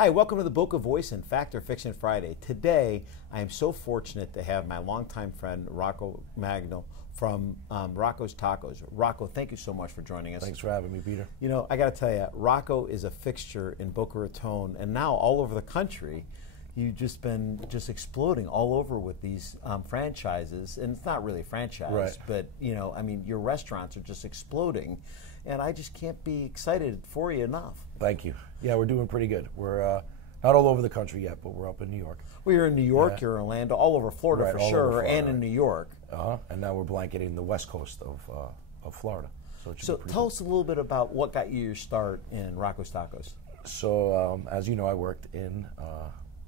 Hi, welcome to the Boca Voice and Fact or Fiction Friday. Today, I am so fortunate to have my longtime friend, Rocco Mangel from Rocco's Tacos. Rocco, thank you so much for joining us. Thanks for having me, Peter. You know, I got to tell you, Rocco is a fixture in Boca Raton, and now all over the country. You've just been exploding all over with these franchises, and it's not really a franchise, right. But you know, I mean, your restaurants are just exploding, and I just can't be excited for you enough. Thank you. Yeah, we're doing pretty good. We're not all over the country yet, but we're up in New York. Well, you're in New York, you're in Orlando, all over Florida Right, for all sure, over Florida, and in New York. And now we're blanketing the west coast of Florida. So tell us a little bit about what got you your start in Rocco's Tacos. So as you know, I worked in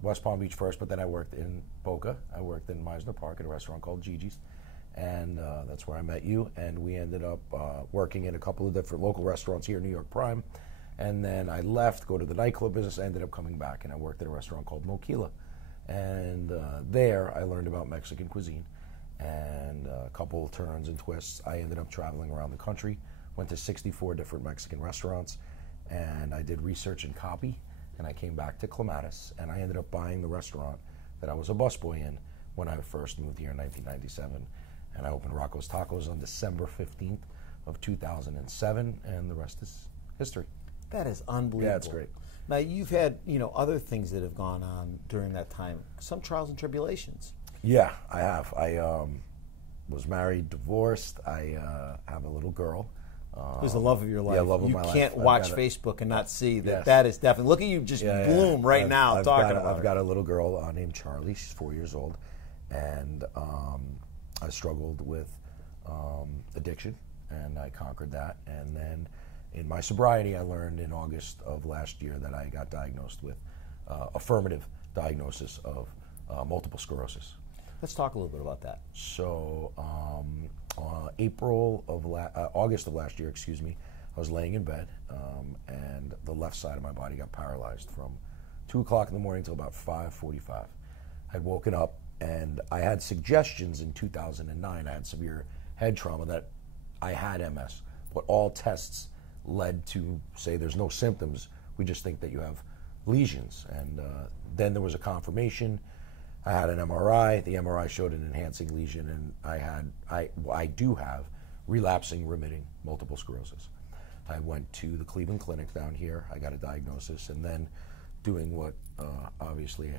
West Palm Beach first, but then I worked in Boca. I worked in Meisner Park at a restaurant called Gigi's, and that's where I met you. And we ended up working in a couple of different local restaurants here in New York Prime. And then I left, go to the nightclub business, ended up coming back, and I worked at a restaurant called Moquila. And there I learned about Mexican cuisine and a couple of turns and twists. I ended up traveling around the country, went to 64 different Mexican restaurants, and I did research and copy. And I came back to Clematis, and I ended up buying the restaurant that I was a busboy in when I first moved here in 1997. And I opened Rocco's Tacos on December 15th of 2007, and the rest is history. That is unbelievable. Yeah, it's great. Now, you've had, you know, other things that have gone on during that time, some trials and tribulations. Yeah, I have. I was married, divorced. I have a little girl. Who's the love of your life? Yeah, love of you my life. can't watch Facebook and not see that. Yes. That is definitely. Look at you just bloom right now talking about I've got a little girl named Charlie. She's 4 years old, and I struggled with addiction, and I conquered that. And then in my sobriety, I learned in August of last year that I got diagnosed with affirmative diagnosis of multiple sclerosis. Let's talk a little bit about that. So August of last year, excuse me, I was laying in bed, and the left side of my body got paralyzed from 2 o'clock in the morning till about 5:45. I'd woken up, and I had suggestions in 2009. I had severe head trauma that I had MS, but all tests led to say there's no symptoms. We just think that you have lesions. And then there was a confirmation. I had an MRI. The MRI showed an enhancing lesion, and I do have relapsing, remitting multiple sclerosis. I went to the Cleveland Clinic down here. I got a diagnosis, and then doing what obviously,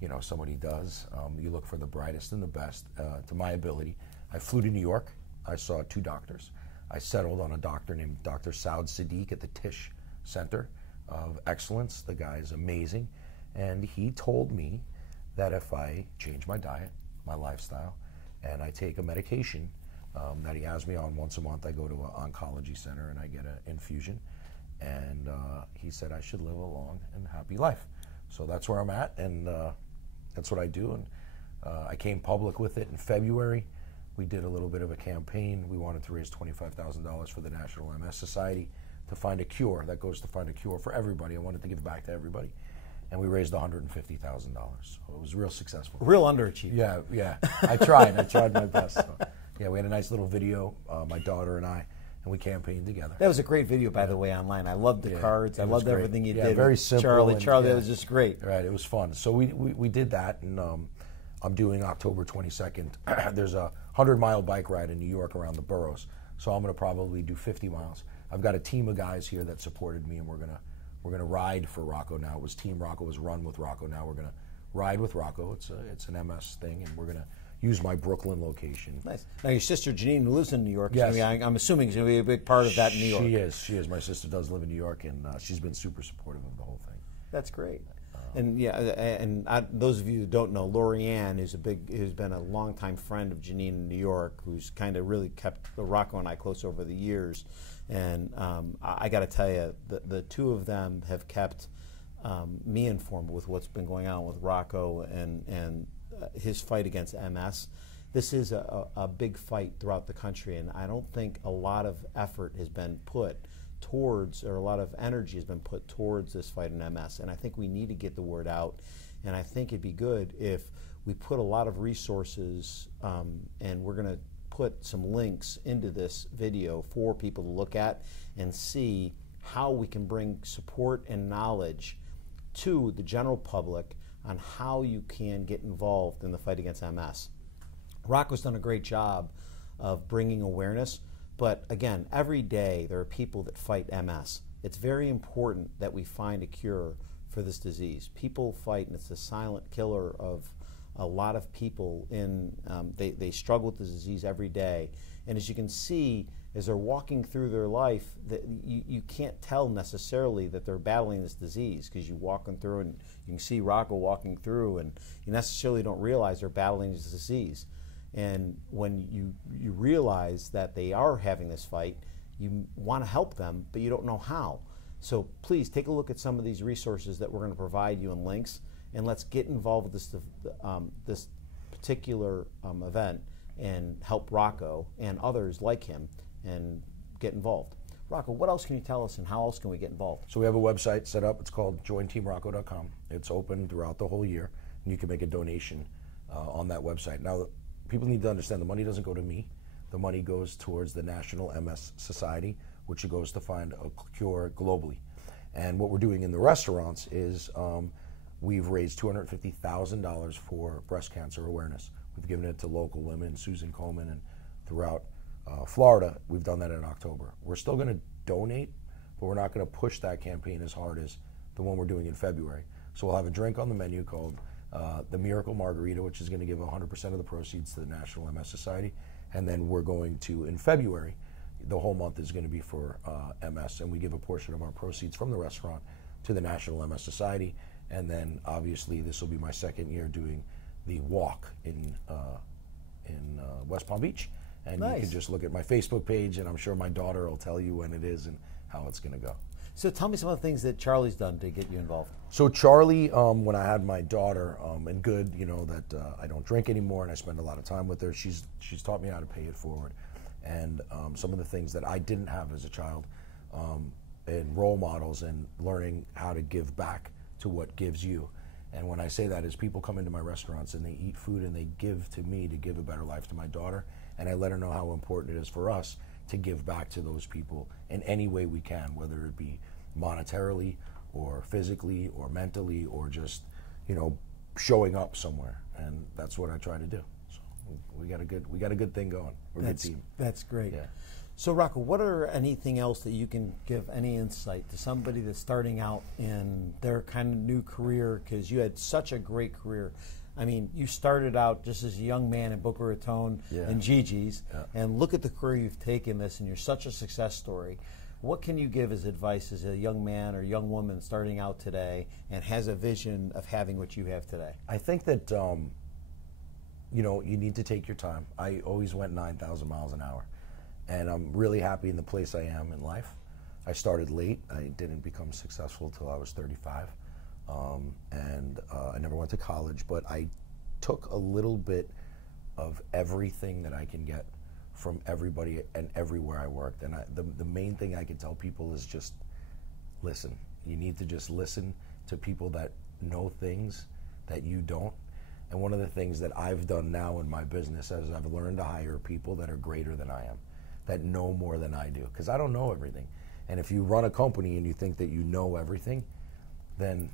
you know, somebody does. You look for the brightest and the best to my ability. I flew to New York. I saw 2 doctors. I settled on a doctor named Dr. Saud Siddiq at the Tisch Center of Excellence. The guy is amazing, and he told me that if I change my diet, my lifestyle, and I take a medication that he has me on once a month, I go to an oncology center and I get an infusion, and he said I should live a long and happy life. So that's where I'm at, and that's what I do. And I came public with it in February. We did a little bit of a campaign. We wanted to raise $25,000 for the National MS Society to find a cure. That goes to find a cure for everybody. I wanted to give back to everybody. And we raised $150,000. So it was real successful. Real underachievement. Yeah. I tried my best. So, yeah, we had a nice little video, my daughter and I, and we campaigned together. That was a great video, by the way, online. I loved the cards. I loved everything you did. Very simple. Charlie, that was just great. Right, it was fun. So we did that, and I'm doing October 22nd. There's a 100-mile bike ride in New York around the boroughs. So I'm going to probably do 50 miles. I've got a team of guys here that supported me, and we're gonna ride for Rocco now. It was Team Rocco, it was Run with Rocco. Now we're gonna ride with Rocco. It's an MS thing, and we're gonna use my Brooklyn location. Nice. Now your sister Janine, who lives in New York, yes. I'm assuming is going to be a big part of that in New York. She is. My sister does live in New York, and she's been super supportive of the whole thing. That's great. And those of you who don't know, Lorianne is who's been a longtime friend of Janine in New York, who's kind of really kept Rocco and I close over the years. And I got to tell you, the two of them have kept me informed with what's been going on with Rocco and his fight against MS. This is a big fight throughout the country, and I don't think a lot of effort has been put towards, or a lot of energy has been put towards this fight in MS, and I think we need to get the word out, and I think it'd be good if we put a lot of resources, and we're going to put some links into this video for people to look at and see how we can bring support and knowledge to the general public on how you can get involved in the fight against MS. Rocco's done a great job of bringing awareness, but again, every day there are people that fight MS. It's very important that we find a cure for this disease. People fight, and it's a silent killer of a lot of people. They struggle with the disease every day, and as you can see, as they're walking through their life, that you can't tell necessarily that they're battling this disease, because you walk them through and you can see Rocco walking through, and you necessarily don't realize they're battling this disease. And when you realize that they are having this fight, you want to help them, but you don't know how. So please take a look at some of these resources that we're going to provide you in links, and let's get involved with this particular event and help Rocco and others like him and get involved. Rocco, what else can you tell us, and how else can we get involved? So we have a website set up. It's called jointeamrocco.com. It's open throughout the whole year, and you can make a donation on that website. Now, people need to understand the money doesn't go to me. The money goes towards the National MS Society, which goes to find a cure globally. And what we're doing in the restaurants is we've raised $250,000 for breast cancer awareness. We've given it to local women, Susan Coleman, and throughout Florida. We've done that in October. We're still going to donate, but we're not going to push that campaign as hard as the one we're doing in February. So we'll have a drink on the menu called the Miracle Margarita, which is going to give 100% of the proceeds to the National MS Society. And then we're going to, in February, the whole month is going to be for MS, and we give a portion of our proceeds from the restaurant to the National MS Society. And then, obviously, this will be my second year doing the walk in West Palm Beach. And nice. You can just look at my Facebook page, and I'm sure my daughter will tell you when it is and how it's going to go. So tell me some of the things that Charlie's done to get you involved. So Charlie, when I had my daughter, and good, you know, that I don't drink anymore and I spend a lot of time with her, she's taught me how to pay it forward. And some of the things that I didn't have as a child, and role models, and learning how to give back to what gives you. And when I say that is, people come into my restaurants and they eat food and they give to me to give a better life to my daughter, and I let her know how important it is for us to give back to those people in any way we can, whether it be monetarily or physically or mentally or just, you know, showing up somewhere. And that's what I try to do. So we got a good thing going. We're a good team. That's great. Yeah. So Rocco, what are anything else that you can give any insight to somebody that's starting out in their kind of new career, because you had such a great career? I mean, you started out just as a young man in Boca Raton and Gigi's, and look at the career you've taken this, and you're such a success story. What can you give as advice as a young man or young woman starting out today and has a vision of having what you have today? I think that, you know, you need to take your time. I always went 9,000 miles an hour, and I'm really happy in the place I am in life. I started late. I didn't become successful till I was 35. I never went to college, but I took a little bit of everything that I can get from everybody and everywhere I worked. And the main thing I can tell people is just listen. You need to just listen to people that know things that you don't. And one of the things that I've done now in my business is I've learned to hire people that are greater than I am, that know more than I do, because I don't know everything. And if you run a company and you think that you know everything, then,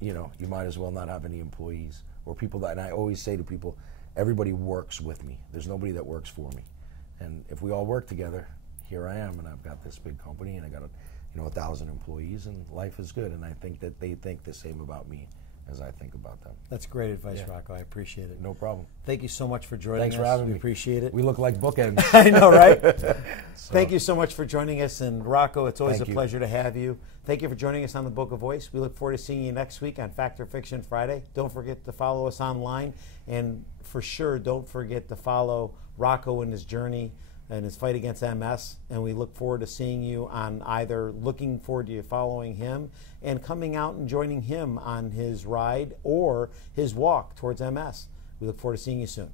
you know, you might as well not have any employees or people that, and I always say to people, everybody works with me. There's nobody that works for me. And if we all work together, here I am, and I've got this big company, and I got 1,000 employees, and life is good. And I think that they think the same about me as I think about them. That's great advice, Rocco. I appreciate it. No problem. Thank you so much for joining us. Thanks for having me. We appreciate it. We look like bookends. I know, right? Thank you so much for joining us. And Rocco, it's always a pleasure to have you. Thank you for joining us on the Boca Voice. We look forward to seeing you next week on Fact or Fiction Friday. Don't forget to follow us online. And for sure, don't forget to follow Rocco in his journey and his fight against MS, and we look forward to seeing you on either looking forward to you following him and coming out and joining him on his ride or his walk towards MS. We look forward to seeing you soon.